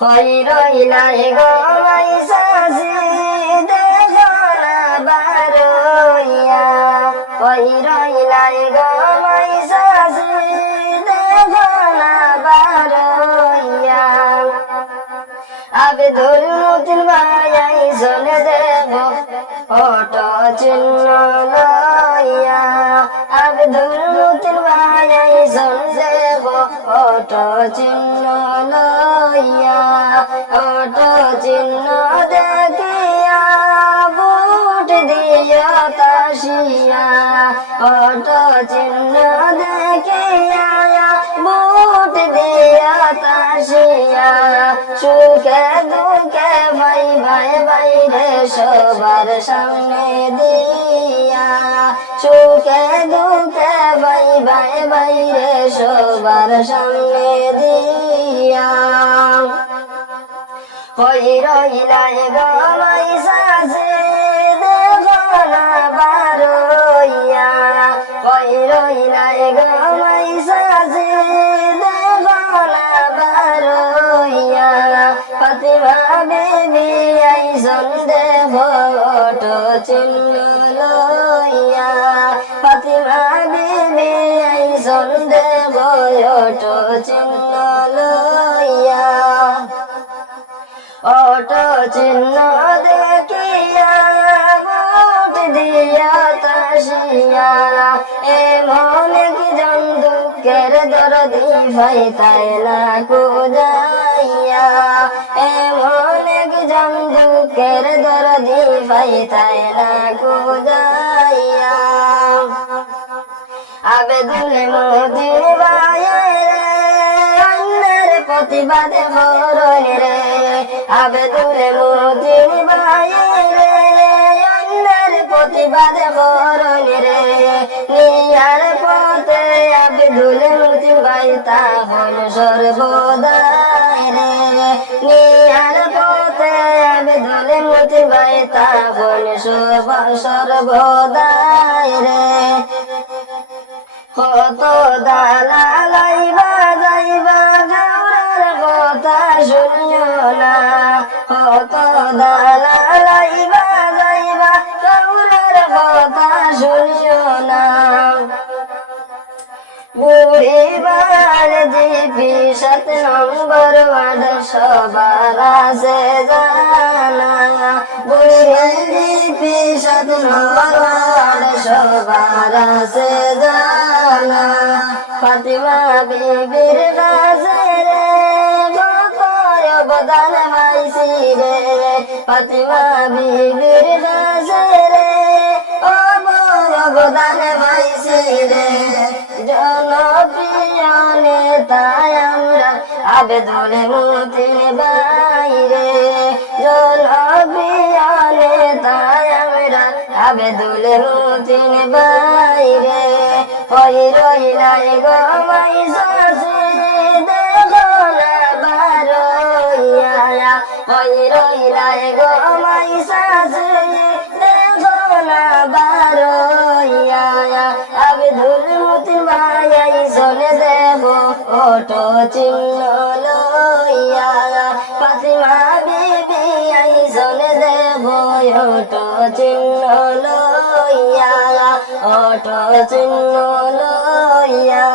হই রইলাই গো মাইসাজি দেখো না বারইয়া হই রইলাই গো মাইসাজি দেখো না বারইয়া আবেদুল মতিন ভাই শোনে দেব ফটো চিহ্ন লইয়া আবেদুল মতিন ভাই শোনে দেব ফটো চিহ্ন লইয়া ফটো চিহ্ন দেখিয়া বুট দিও তাসিয়া ফটো চিহ্ন দেখিয়া বুট দিও তাসিয়া সুখে দুঃখে ভাই ভাই ভাই রে সবার সামনে দিয়া সুখে দুঃখে ভাই ভাই ভাই রে সবার সামনে দিয়া হই রইলাই গো মাইসাজি দেখো না বারইয়া হই রইলাই গো মাইসাজি দেখো না বারইয়া ফাতিমা বিবি আইসন দেব ফটো চিহ্ন লইয়া ফাতিমা বিবি আইসন দেব ফটো চিহ্ন লইয়া ফটো চিহ্ন দেখিয়া ভোট দিয়া তাসিয়া এমন একজন দুঃখের দরদি ভাই তাই না খুঁজাইয়া এমন একজন দুঃখের দরদি ভাই তাই না খুঁজাইয়া আবেদুল মতিন ভাই অন্যের প্রতিবাদে মরণ রে আবেদুল মতিন ভাই রে অন্যের প্রতিবাদে মরণ রে নিয়ার পথে আবেদুল মতিন ভাই তাহল সর্বদাই রে নিয়ার পথে আবেদুল মতিন ভাই তাহল সর্বদাই রে কত দালালাইবা যাইবা গাওরার কথা শুনিও না কত দালালাইবা যাইবা গাওরার কথা শুনিও না বুড়িবার জিপি 7 নম্বর ওয়ার্ড সবার আছে জানা বুড়িবার জিপি 7 নম্বর ওয়ার্ড সবার আছে জানা ফাতিমা বিবির কাছে রে কত অবদান পাইছি রে ফাতিমা বিবির কাছে রে অবদান পাইছি রে জনপ্রিয় নেতা আমরা আবেদুল মতিন ভাই রে জনপ্রিয় নেতা আমরা আবেদুল মতিন ভাই রে হই রইলাই গো মাইসাজি দেখো না বারইয়া হই রইলাই গো মাইসাজি দেখো না বারইয়া আবেদুল মতিন ভাই শোনে দেব ফটো চিহ্ন লইয়া ফাতিমা বিবি শোনে দেব ফটো চিহ্ন লইয়া ফটো চিহ্ন লইয়া